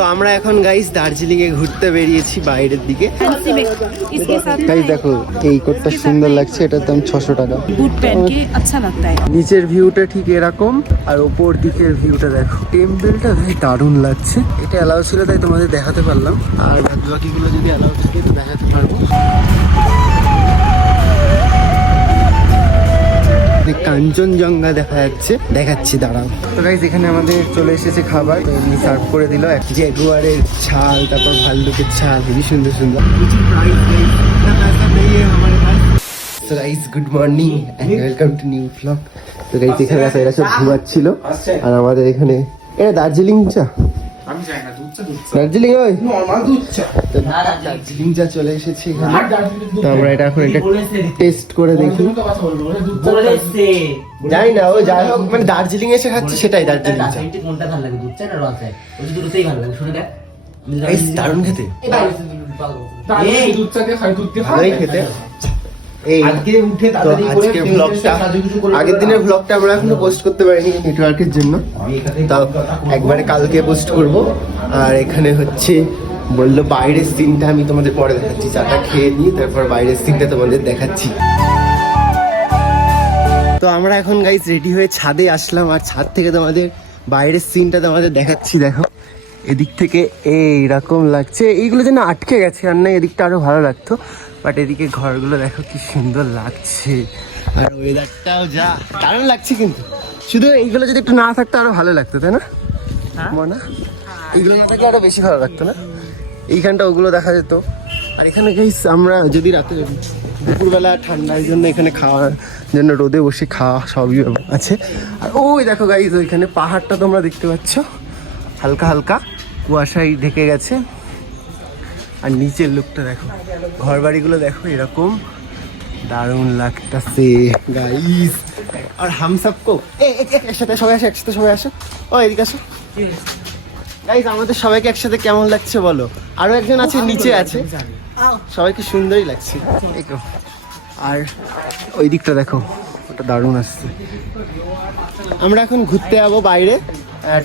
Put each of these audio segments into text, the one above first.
তো আমরা এখন গাইস দার্জিলিং এ ঘুরতে বেরিয়েছি বাইরের দিকে। গাইস দেখো এই কোটটা সুন্দর লাগছে, এটার দাম 600 টাকা। बूट पहन के अच्छा लगता है। নিচের ভিউটা ঠিক এরকম আর ওপর দিকের ভিউটা দেখো। টেম্পলটা ভাই দারুণ লাগছে। এটা অ্যালাউ ছিল তাই তোমাদের দেখাতে পারলাম, আর বাকিগুলো যদি অ্যালাউ থাকে তো দেখাতে পারবো। কাঞ্চনজঙ্ঘা দেখা যাচ্ছে, দেখাচ্ছি দাঁড়াও। তো গাইস এখানে আমাদের চলে এসেছে খাবার, তো এমনি সার্ভ করে দিল জেগুয়ারের ছাল, তারপর ভাল্লুকের ছাল, খুবই সুন্দর সুন্দর। তো guys good morning and welcome to new blog. তো গাইস এখানে আছে এরা সব ঘুমাচ্ছিল, আর আমাদের এখানে এটা দার্জিলিং চা। আমি চাই না দুধ চা, দার্জিলিং ওই নরমাল দুধ চা। তো দার্জিলিং চা চলে এসেছে এখানে, তো আমরা এটা এখন এটা টেস্ট করে দেখি। জানি না ও যাই হোক, মানে দার্জিলিং এসে খাচ্ছি সেটাই দার্জিলিং চা। কোনটা ভালো লাগে, দুধ চা না রস চা? ওই দুটোতেই ভালো লাগে, শুনে দেখ। গাইস দারুণ খেতে, এই দুধ চা দিয়ে খাই, দুধ দিয়ে ভালোই খেতে। এই আজকে উঠে তো তাড়াতাড়ি করে আজকের ব্লগটা, আগের দিনের ব্লগটা আমরা এখনো পোস্ট করতে পারিনি নেটওয়ার্কের জন্য, তাও একবারে কালকে পোস্ট করব। আর এখানে হচ্ছে বললো বাইরের সিনটা আমি তোমাদের পরে দেখাচ্ছি, চাটা খেয়ে নিই তারপর বাইরের সিনটা তোমাদের দেখাচ্ছি। তো আমরা এখন গাইস রেডি হয়ে ছাদে আসলাম, আর ছাদ থেকে তোমাদের বাইরের সিনটা তোমাদের দেখাচ্ছি। দেখো এদিক থেকে এইরকম লাগছে, এইগুলো যেন আটকে গেছে, আর না এদিকটা আরো ভালো লাগতো, বাট এদিকে ঘরগুলো দেখো কি সুন্দর লাগছে, আর ওয়েদারটাও যা দারুণ লাগছে। কিন্তু শুধু এইগুলো যদি একটু না থাকতো আরো ভালো লাগতো, তাই না মনে? এইগুলো না থাকলে আরো বেশি ভালো লাগতো না? এইখানটা ওগুলো দেখা যেত। আর এখানে গাইস আমরা যদি রাতে দুপুরবেলা ঠান্ডার জন্য এখানে খাওয়ার জন্য রোদে বসে খাওয়া সবই আছে। আর ওই দেখো গাইস ওইখানে পাহাড়টা তোমরা দেখতে পাচ্ছ, হালকা হালকা কুয়াশায় ঢেকে গেছে। আর নিচের লুকটা দেখো, ঘর বাড়িগুলো দেখো এরকম, দারুণ লাগতেছে গাইস। আর হাম সবকো একসাথে সবাই আসো, একসাথে সবাই আসো, ও এদিকে আসো গাইস। আমাদের সবাইকে একসাথে কেমন লাগছে বলো? আরো একজন আছে নিচে আছে, সবাইকে সুন্দরই লাগছে। আর ওই দিকটা দেখো, ওটা দারুণ আসছে। আমরা এখন ঘুরতে যাবো বাইরে,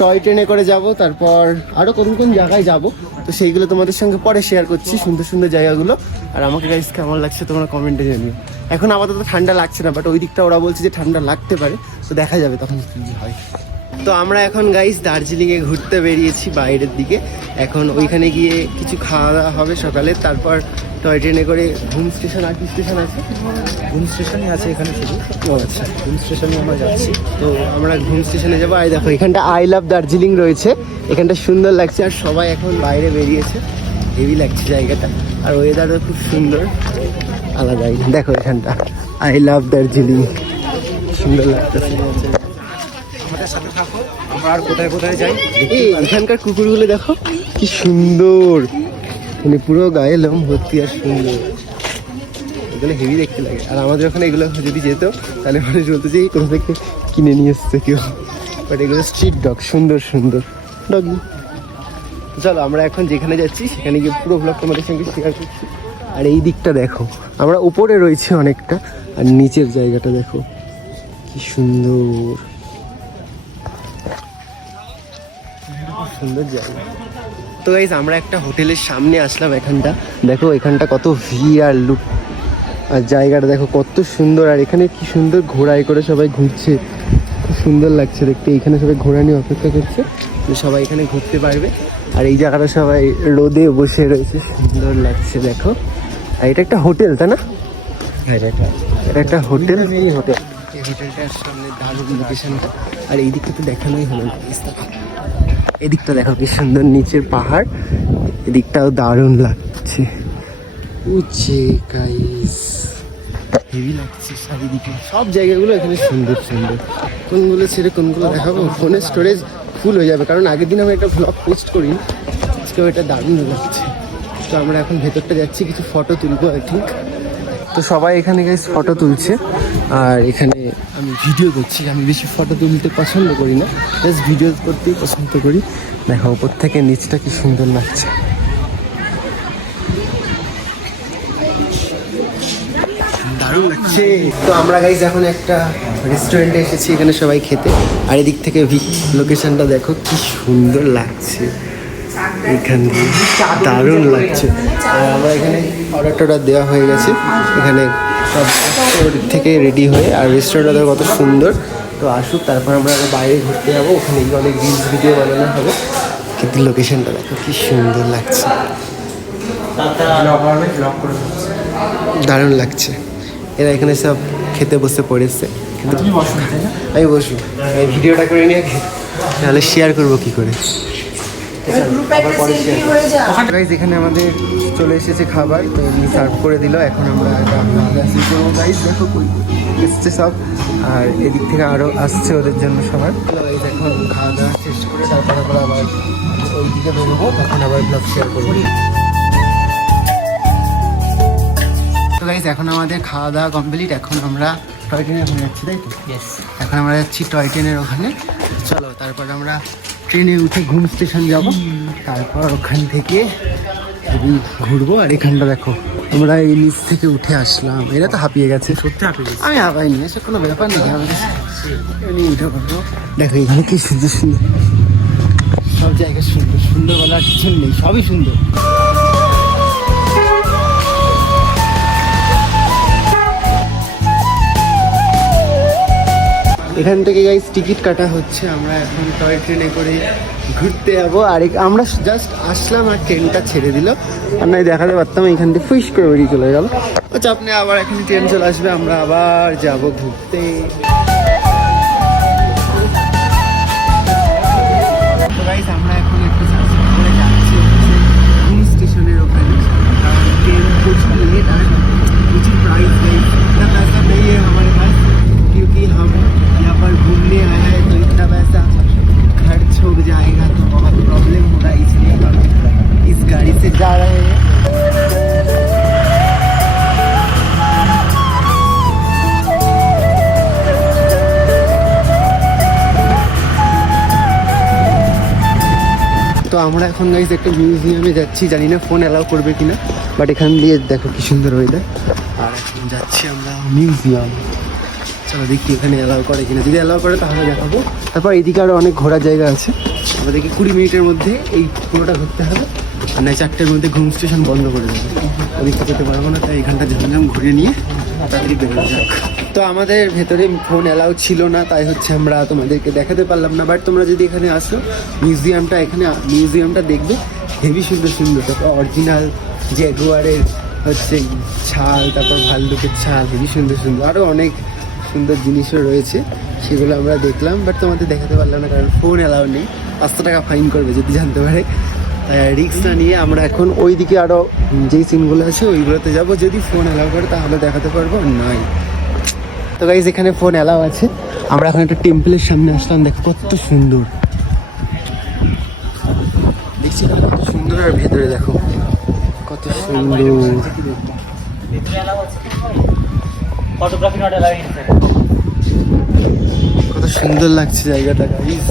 টয় ট্রেনে করে যাব, তারপর আরো কোন কোন জায়গায় যাব, তো সেইগুলো তোমাদের সঙ্গে পরে শেয়ার করছি, সুন্দর সুন্দর জায়গাগুলো। আর আমাকে গাইস কেমন লাগছে তোমরা কমেন্টে জানিও। এখন আপাতত ঠান্ডা লাগছে না, বাট ওই দিকটা ওরা বলছে যে ঠান্ডা লাগতে পারে, তো দেখা যাবে তখন কি হয়। তো আমরা এখন গাইস দার্জিলিংয়ে ঘুরতে বেরিয়েছি বাইরের দিকে। এখন ওইখানে গিয়ে কিছু খাওয়া দাওয়া হবে সকালে, তারপর টয় ট্রেনে করে ঘুম স্টেশন। আর কি স্টেশন আছে? ঘুম স্টেশনই আছে এখানে শুধু। ও আচ্ছা, ঘুম স্টেশনে আমরা যাচ্ছি। তো আমরা ঘুম স্টেশনে যাবো। আর দেখো এখানটা আই লাভ দার্জিলিং রয়েছে, এখানটা সুন্দর লাগছে। আর সবাই এখন বাইরে বেরিয়েছে, হেভি লাগছে জায়গাটা, আর ওয়েদারও খুব সুন্দর, আলাদাই। দেখো এখানটা আই লাভ দার্জিলিং, সুন্দর লাগতেছে। আমাদের সাথে থাকো, আমরা আর কোথায় কোথায় যাই। এই এখানকার কুকুরগুলো দেখো কি সুন্দর, মানে পুরো গায়ে লোম ভর্তি, আর সুন্দর, এগুলো হেভি দেখতে লাগে। আর আমাদের ওখানে এগুলো যদি যেত তাহলে মানুষ বলতে যে কোথা থেকে কিনে নিয়ে এসছে কেউ, বাট এগুলো স্ট্রিট ডগ, সুন্দর সুন্দর ডগ। চলো আমরা এখন যেখানে যাচ্ছি সেখানে গিয়ে পুরো ব্লগ তোমাদের সঙ্গে শেয়ার করছি। আর এই দিকটা দেখো, আমরা উপরে রয়েছি অনেকটা, আর নিচের জায়গাটা দেখো কি সুন্দর, সুন্দর জায়গা। তো গাইস আমরা একটা হোটেলের সামনে আসলাম, এখানটা দেখো, এখানটা কত ভিড় আর লুক, আর জায়গাটা দেখো কত সুন্দর। আর এখানে কি সুন্দর ঘোড়ায় করে সবাই ঘুরছে, খুব সুন্দর লাগছে দেখতে। এখানে সবাই ঘোড়া নিয়ে অপেক্ষা করছে, তো সবাই এখানে ঘুরতে পারবে। আর এই জায়গাটা সবাই রোদে বসে রয়েছে, সুন্দর লাগছে দেখো। আর এটা একটা হোটেল, তাই না? এটা একটা হোটেল, এই হোটেল, এই হোটেলটার সামনে দারুণ লোকেশনটা। আর এই দিকটা তো দেখানোই হলো না, এদিকটা দেখো কি সুন্দর, নিচের পাহাড়, এদিকটাও দারুণ লাগছে। উচে গাইস হেভি লাগছে, চারিদিকে সব জায়গাগুলো এখানে সুন্দর সুন্দর। কোনগুলো ছেড়ে কোনগুলো দেখাবো, ফোনের স্টোরেজ ফুল হয়ে যাবে, কারণ আগের দিন আমি একটা ব্লগ পোস্ট করি, আজকেও এটা দারুণ লাগছে। তো আমরা এখন ভেতরটা যাচ্ছি, কিছু ফটো তুলবো আই থিঙ্ক। তো সবাই এখানে গাইস ফটো তুলছে, আর এখানে আমি ভিডিও করছি। আমি বেশি ফটো তুলতে পছন্দ করি না, জাস্ট ভিডিও করতেই পছন্দ করি। দেখো উপর থেকে নিচটা কি সুন্দর লাগছে, দারুণ লাগছে। তো আমরা গাইস এখন একটা রেস্টুরেন্টে এসেছি, এখানে সবাই খেতে। আর এদিক থেকে লোকেশনটা দেখো কি সুন্দর লাগছে, এইখান দিয়ে দারুণ লাগছে। আর আমরা এখানে অর্ডার টর্ডার দেওয়া হয়ে গেছে, এখানে সব ওদিক থেকে রেডি হয়ে। আর রেস্টুরেন্টটা কত সুন্দর, তো আসুক তারপর আমরা আরো বাইরে ঘুরতে যাবো, ওখানে গিয়ে অনেক রিলস ভিডিও বানানো হবে। কিন্তু লোকেশনটা দেখো কি সুন্দর লাগছে, দারুণ লাগছে। এরা এখানে সব খেতে বসে পড়েছে, কিন্তু আমি বসবো, আমি ভিডিওটা করে নিয়ে তাহলে শেয়ার করবো কি করে। গাইজ এখানে আমাদের চলে এসেছে খাবার, তো এমনি সার্ভ করে দিল। এখন আমরা গাইজ দেখো এসছে সব, আর এদিক থেকে আরও আসছে ওদের জন্য সবার। গাইজ এখন খাওয়া দাওয়া শেষ করে তারপর আমরা আবার ওই দিকে বেরোবো, তখন আবার ব্লগ শেয়ার করবো। তো গাইজ এখন আমাদের খাওয়া দাওয়া কমপ্লিট, এখন আমরা টয় ট্রেনের ওখানে যাচ্ছি, তাই তো? এখন আমরা যাচ্ছি টয় ট্রেনের ওখানে। চলো তারপর আমরা ট্রেনে উঠে ঘুম স্টেশন যাব, তারপর ওখান থেকে ঘুরবো। আর এখানটা দেখো, আমরা এই নিচ থেকে উঠে আসলাম, এরা তো হাঁপিয়ে গেছে, সত্যি হাঁপিয়ে গেছে। আমি হাঁপাইনি, এসব কোনো ব্যাপার নেই, আমাদের এমনি উঠে পড়বো। দেখো এখানে কি সুন্দর সুন্দর সব জায়গা, সুন্দর সুন্দর বলার কিছু নেই, সবই সুন্দর। এখান থেকে গাইস টিকিট কাটা হচ্ছে, আমরা এখন টয় ট্রেনে করে ঘুরতে যাবো। আর আমরা জাস্ট আসলাম আর ট্রেনটা ছেড়ে দিল, আর নাই দেখাতে পারতাম, এখান থেকে ফুইস করে বেরিয়ে চলে গেল। আচ্ছা আপনি আবার এখানে ট্রেন চলে আসবে, আমরা আবার যাব ঘুরতে। আমরা এখন একটু করে যাচ্ছি ঘুম স্টেশনের ওখানে, কারণ ট্রেন প্রচুর লেট আর প্রচুর প্রাইস নেই, इतना पैसा नहीं है हमारे पास, क्योंकि हम यहाँ पर घूमने आए हैं, तो इतना पैसा खर्च हो जाएगा तो बहुत प्रॉब्लम होगा, इसलिए हम इस गाड़ी से जा रहे हैं। তো আমরা এখন গাইস একটা মিউজিয়ামে যাচ্ছি, জানি না ফোন অ্যালাউ করবে কিনা, বাট এখান দিয়ে দেখো কি সুন্দর ওয়েদার। আর এখন যাচ্ছি আমরা মিউজিয়াম, চলো দেখি এখানে অ্যালাউ করে কিনা, যদি অ্যালাউ করে তাহলে দেখাবো। তারপর এইদিকে আরও অনেক ঘোরার জায়গা আছে, আমাদেরকে 20 মিনিটের মধ্যে এই পুরোটা ঘুরতে হবে, আর না 4টের মধ্যে ঘুম স্টেশন বন্ধ করে দেবে, ওদিকটা যেতে পারবো না, তাই এখানটা ঝামঝাম ঘুরে নিয়ে তাড়াতাড়ি বেরোনো যাক। তো আমাদের ভেতরে ফোন অ্যালাউ ছিল না, তাই হচ্ছে আমরা তোমাদেরকে দেখাতে পারলাম না, বাট তোমরা যদি এখানে আসো মিউজিয়ামটা দেখবে, হেভি সুন্দর সুন্দর। তারপর অরিজিনাল জ্যাগুয়ারের হচ্ছে ছাল, তারপর ভাল্লুকের ছাল, হেভি সুন্দর সুন্দর, আরও অনেক সুন্দর জিনিসও রয়েছে, সেগুলো আমরা দেখলাম, বাট তোমাদের দেখাতে পারলাম না কারণ ফোন অ্যালাউ নেই, 500 টাকা ফাইন করবে যদি জানতে পারে। রিক্স না নিয়ে আমরা এখন ওই দিকে আরও যেই সিনগুলো আছে ওইগুলোতে যাব, যদি ফোন অ্যালাউ করে তাহলে দেখাতে পারবো, নাই। তো গাইজ এখানে ফোন অ্যালাউ আছে, আমরা এখন একটা টেম্পলের সামনে আসলাম, দেখো কত সুন্দর দেখছি, কত সুন্দর। আর ভেতরে দেখো কত সুন্দর, কত সুন্দর লাগছে জায়গাটা গাইজ।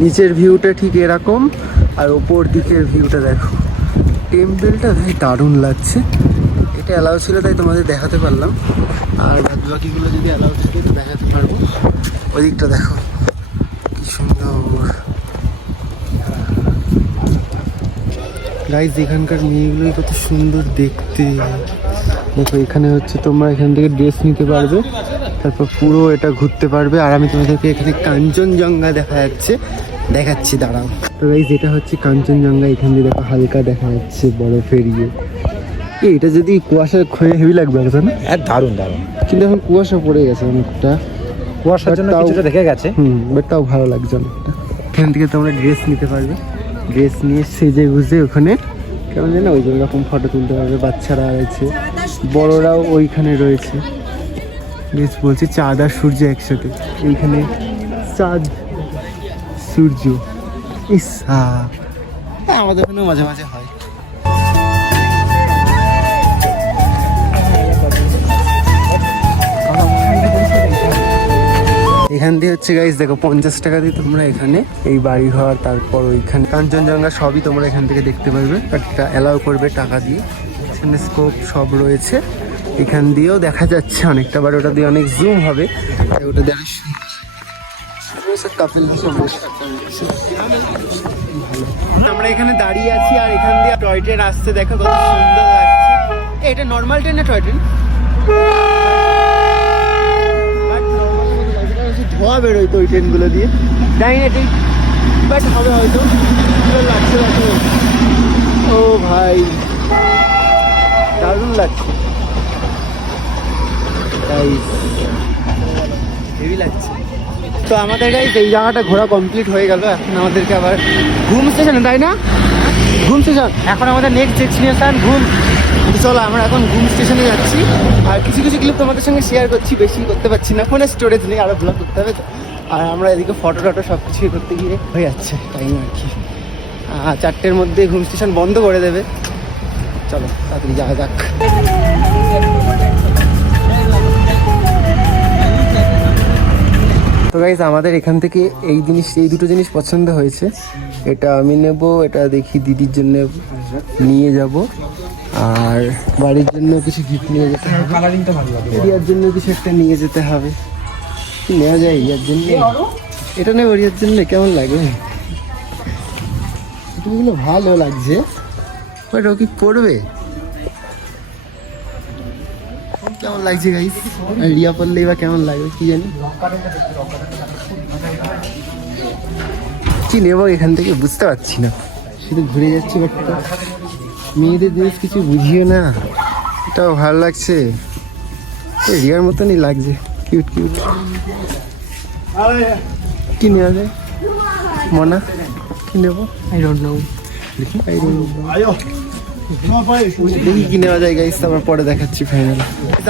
নিচের ভিউটা ঠিক এরকম, আর ওপর দিকের ভিউটা দেখো, টেম্পলটা ভাই দারুণ লাগছে। এটা অ্যালাউ ছিল তাই তোমাদের দেখাতে পারলাম, আর বাকিগুলো যদি অ্যালাউ থাকে তো দেখাতে পারবো। ওই দিকটা দেখো কি সুন্দর গাইজ, এখানকার মেয়েগুলোই কত সুন্দর দেখতে। দেখো এখানে হচ্ছে তোমরা এখান থেকে ড্রেস নিতে পারবে, তারপর পুরো এটা ঘুরতে পারবে। আর আমি তোমাদেরকে এখানে কাঞ্চনজঙ্ঘা দেখাচ্ছি, দাঁড়াও। তো গাইজ এটা হচ্ছে কাঞ্চনজঙ্ঘা, এখান দিয়ে দেখো হালকা দেখা যাচ্ছে বরফের ইয়ে। এটা যদি কুয়াশা ক্ষয়ে হেভি লাগবে আর না, দারুণ দারুণ, কিন্তু এখন কুয়াশা পড়ে গেছে অনেকটা, কুয়াশার জন্য কিছুটা দেখে গেছে, বাট তাও ভালো লাগছে অনেকটা। এখান থেকে তোমরা ড্রেস নিতে পারবে, ড্রেস নিয়ে সেজে গুজে ওখানে কেমন জানো ওই রকম ফটো তুলতে পারবে। বাচ্চারা রয়েছে, বড়রাও ওইখানে রয়েছে। বেশ বলছি চাঁদ আর সূর্য একসাথে, এইখানে চাঁদ সূর্য, ইসা আমাদের ওখানেও মাঝে মাঝে হয়। এখান দিয়ে হচ্ছে গাইজ দেখো 50 টাকা দিয়ে তোমরা এখানে এই বাড়ি ঘর, তারপর ওইখানে কাঞ্চনজঙ্ঘা সবই তোমরা এখান থেকে দেখতে পারবে, বাট এটা অ্যালাউ করবে টাকা দিয়ে। এখানে স্কোপ সব রয়েছে, এখান দিয়েও দেখা যাচ্ছে অনেকটা, বাট ওটা দিয়ে অনেক জুম হবে, তাই ওটা দেখা কাপল আমরা এখানে দাঁড়িয়ে আছি আর এখান দিয়ে টয় ট্রেন আসতে দেখো কত সুন্দর লাগছে। এটা নর্মাল ট্রেন না টয় ট্রেন? ধোয়া বেরোয় তো ওই ট্রেনগুলো দিয়ে, জানি না ঠিক, বাট হবে হয়তো। সুন্দর লাগছে দেখো। ও ভাই দারুণ লাগছে, হেভি লাগছে। তো আমাদের গাইস এই জায়গাটা ঘোরা কমপ্লিট হয়ে গেল। এখন আমাদেরকে আবার ঘুম স্টেশনে, তাই না? ঘুম স্টেশন এখন আমাদের নেক্সট ডেস্টিনেশন ঘুম। চলো আমরা এখন ঘুম স্টেশনে যাচ্ছি। আর কিছু কিছু ক্লিপ তোমাদের সঙ্গে শেয়ার করছি, বেশি করতে পারছি না, ফোনে স্টোরেজ নেই, আরও ব্লগ করতে হবে তো। আর আমরা এদিকে ফটো টটো সব কিছুই করতে গিয়ে হয়ে যাচ্ছে টাইম আর কি। 4টের মধ্যে ঘুম স্টেশন বন্ধ করে দেবে। চলো তাড়াতাড়ি যাওয়া যাক। তো গাইস আমাদের এখান থেকে এই দুটো জিনিস পছন্দ হয়েছে। এটা আমি নেব, এটা দেখি দিদির জন্য নিয়ে যাব, আর বাড়ির জন্য কিছু গিফট নিয়ে যেতে হবে, রিয়ার জন্য কিছু একটা নিয়ে যেতে হবে। কি নেওয়া যায় রিয়ার জন্য? এটা নেব রিয়ার জন্য। কেমন লাগে? এগুলো ভালো লাগছে, বাট ও কি পড়বে? কেমন লাগছে গাইস? রিয়া পড়লেই বা কেমন লাগবে কি জানি। কি নেবো এখান থেকে বুঝতে পারছি না, শুধু ঘুরে যাচ্ছি, বাট মেয়েদের জিনিস কিছু বুঝিও না। এটাও ভালো লাগছে, রিয়ার মতনই লাগছে, কিউট কিউট। কি নেওয়া যায় মনা? কি নেবো? আই ডোন্ট নো, দেখি কি নেওয়া যায় গাইস, তারপর পরে দেখাচ্ছি ফাইনাল।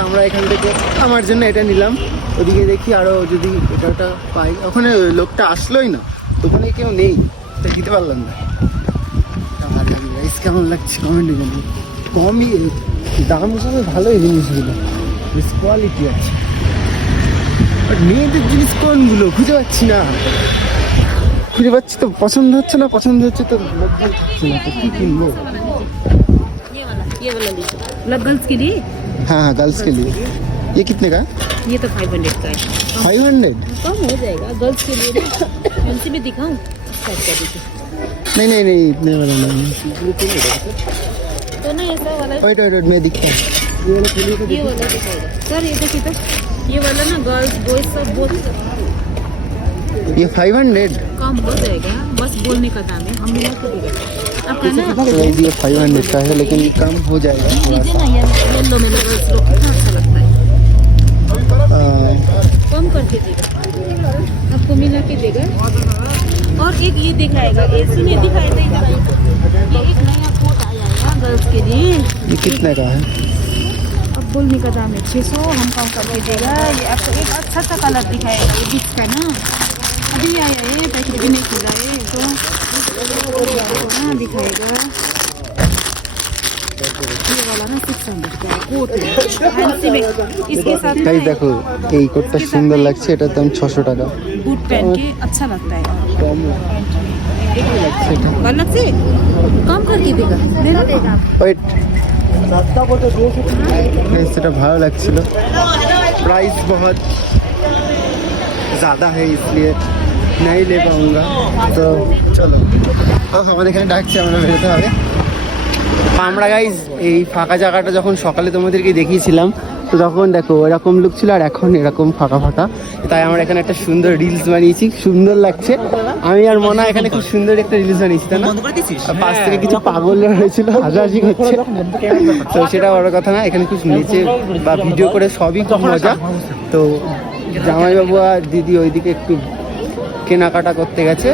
আমরা এখান থেকে আমার জন্য এটা নিলাম, ওদিকে দেখি আরো যদি এটা পাই। ওখানে লোকটা আসলোই না, ওখানে কেউ নেই, তাই দিতে পারলাম না। গাইস কেমন লাগছে কমেন্টে জানি। কমই দাম হিসাবে ভালোই জিনিসগুলো, বেশ কোয়ালিটি আছে। বাট মেয়েদের জিনিস কোনগুলো খুঁজে পাচ্ছি না, খুঁজে পাচ্ছি তো পছন্দ হচ্ছে না, পছন্দ হচ্ছে তো লজ্জাই থাকছে না, তো কি কিনবো? ये वाला लीजिए, मतलब गर्ल्स के लिए। हाँ गर्ल्स के लिए। ये कितने का? ये तो 500 का है। 500? कम हो जाएगा गर्ल्स के लिए ना। उनसे भी दिखाऊं? अच्छा देखिए, नहीं इतने वाला नहीं। तो ना ऐसा वाला, वेट मैं दिखता हूँ। ये वाला दिखाएगा सर। ये देखिए तो ये वाला ना गर्ल्स बॉयज सब बहुत ये 500? कम हो जाएगा, बस बोलने का दाम है, हम लोग को देगा आपका ना। तो ये 500 का है, लेकिन ये कम हो जाएगा। लीजिए ना, येलो में गर्ल्स लोग कितना अच्छा लगता है, कम करके देगा आपको, मिला के देगा। और एक ये दिखाएगा, इसमें दिखाएगा इधर, ये एक नया कोट आया है गर्ल्स के लिए। ये कितने का है? अब बोलने का दाम है 600, हम कम करके देगा। ये आपको एक अच्छा सा कलर दिखाएगा, ये दिख का ना, अभी आया है, पैकेट भी नहीं खुला है तो हाँ दिखाएगा। ये वाला ना 600 का कोट है, फैंसी में इसके साथ ना गाइस देखो এই কোটটা সুন্দর লাগছে, এটার দাম 600 টাকা। बूट पहन के अच्छा लगता है, কম লাগছে এটা। अलग से कम करके देगा, देना देगा। ওয়েট সেটা ভালো লাগছিল, प्राइस बहुत ज़्यादा है इसलिए नहीं ले पाऊँगा। तो চলো আমাদের এখানে ডাকছে, আমরা বেরোতে হবে। আমরা গাইজ এই ফাঁকা জায়গাটা যখন সকালে তোমাদেরকে দেখিয়েছিলাম, তো তখন দেখো এরকম লুক ছিল, আর এখন এরকম ফাঁকা ফাঁকা। তাই আমরা এখানে একটা সুন্দর রিলস বানিয়েছি, সুন্দর লাগছে। আমি আর মনা এখানে খুব সুন্দর একটা রিলস বানিয়েছি, তাই না? পাশ থেকে কিছু পাগল হয়েছিল, হাসাহাসি করছে, তো সেটা বড় কথা না। এখানে খুব নিচে বা ভিডিও করে সবই খুব মজা। তো জামাইবাবু আর দিদি ওইদিকে একটু কেনাকাটা করতে গেছে,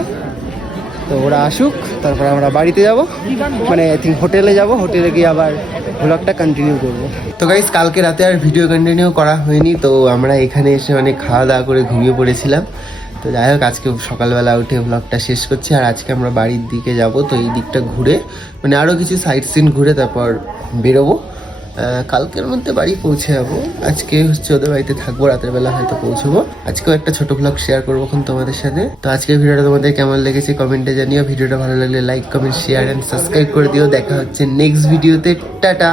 তো ওরা আসুক, তারপর আমরা বাড়িতে যাব, মানে আই থিঙ্ক হোটেলে যাব, হোটেলে গিয়ে আবার ব্লগটা কন্টিনিউ করবো। তো গাইস কালকে রাতে আর ভিডিও কন্টিনিউ করা হয়নি, তো আমরা এখানে এসে অনেক খাওয়া দাওয়া করে ঘুমিয়ে পড়েছিলাম। তো যাই হোক আজকে সকালবেলা উঠে ব্লগটা শেষ করছি। আর আজকে আমরা বাড়ির দিকে যাব, তো এই দিকটা ঘুরে মানে আরও কিছু সাইট সিন ঘুরে তারপর বেরোবো। কালকের মধ্যে বাড়ি পৌঁছে যাবো। আজকে হচ্ছে ওদের বাড়িতে থাকবো, রাতের বেলা হয়তো পৌঁছবো। আজকেও একটা ছোট ব্লগ শেয়ার করবো এখন তোমাদের সাথে। তো আজকের ভিডিওটা তোমাদের কেমন লেগেছে কমেন্টে জানিও। ভিডিওটা ভালো লাগলে like comment share and subscribe করে দিও। দেখা হচ্ছে নেক্সট ভিডিওতে, টাটা।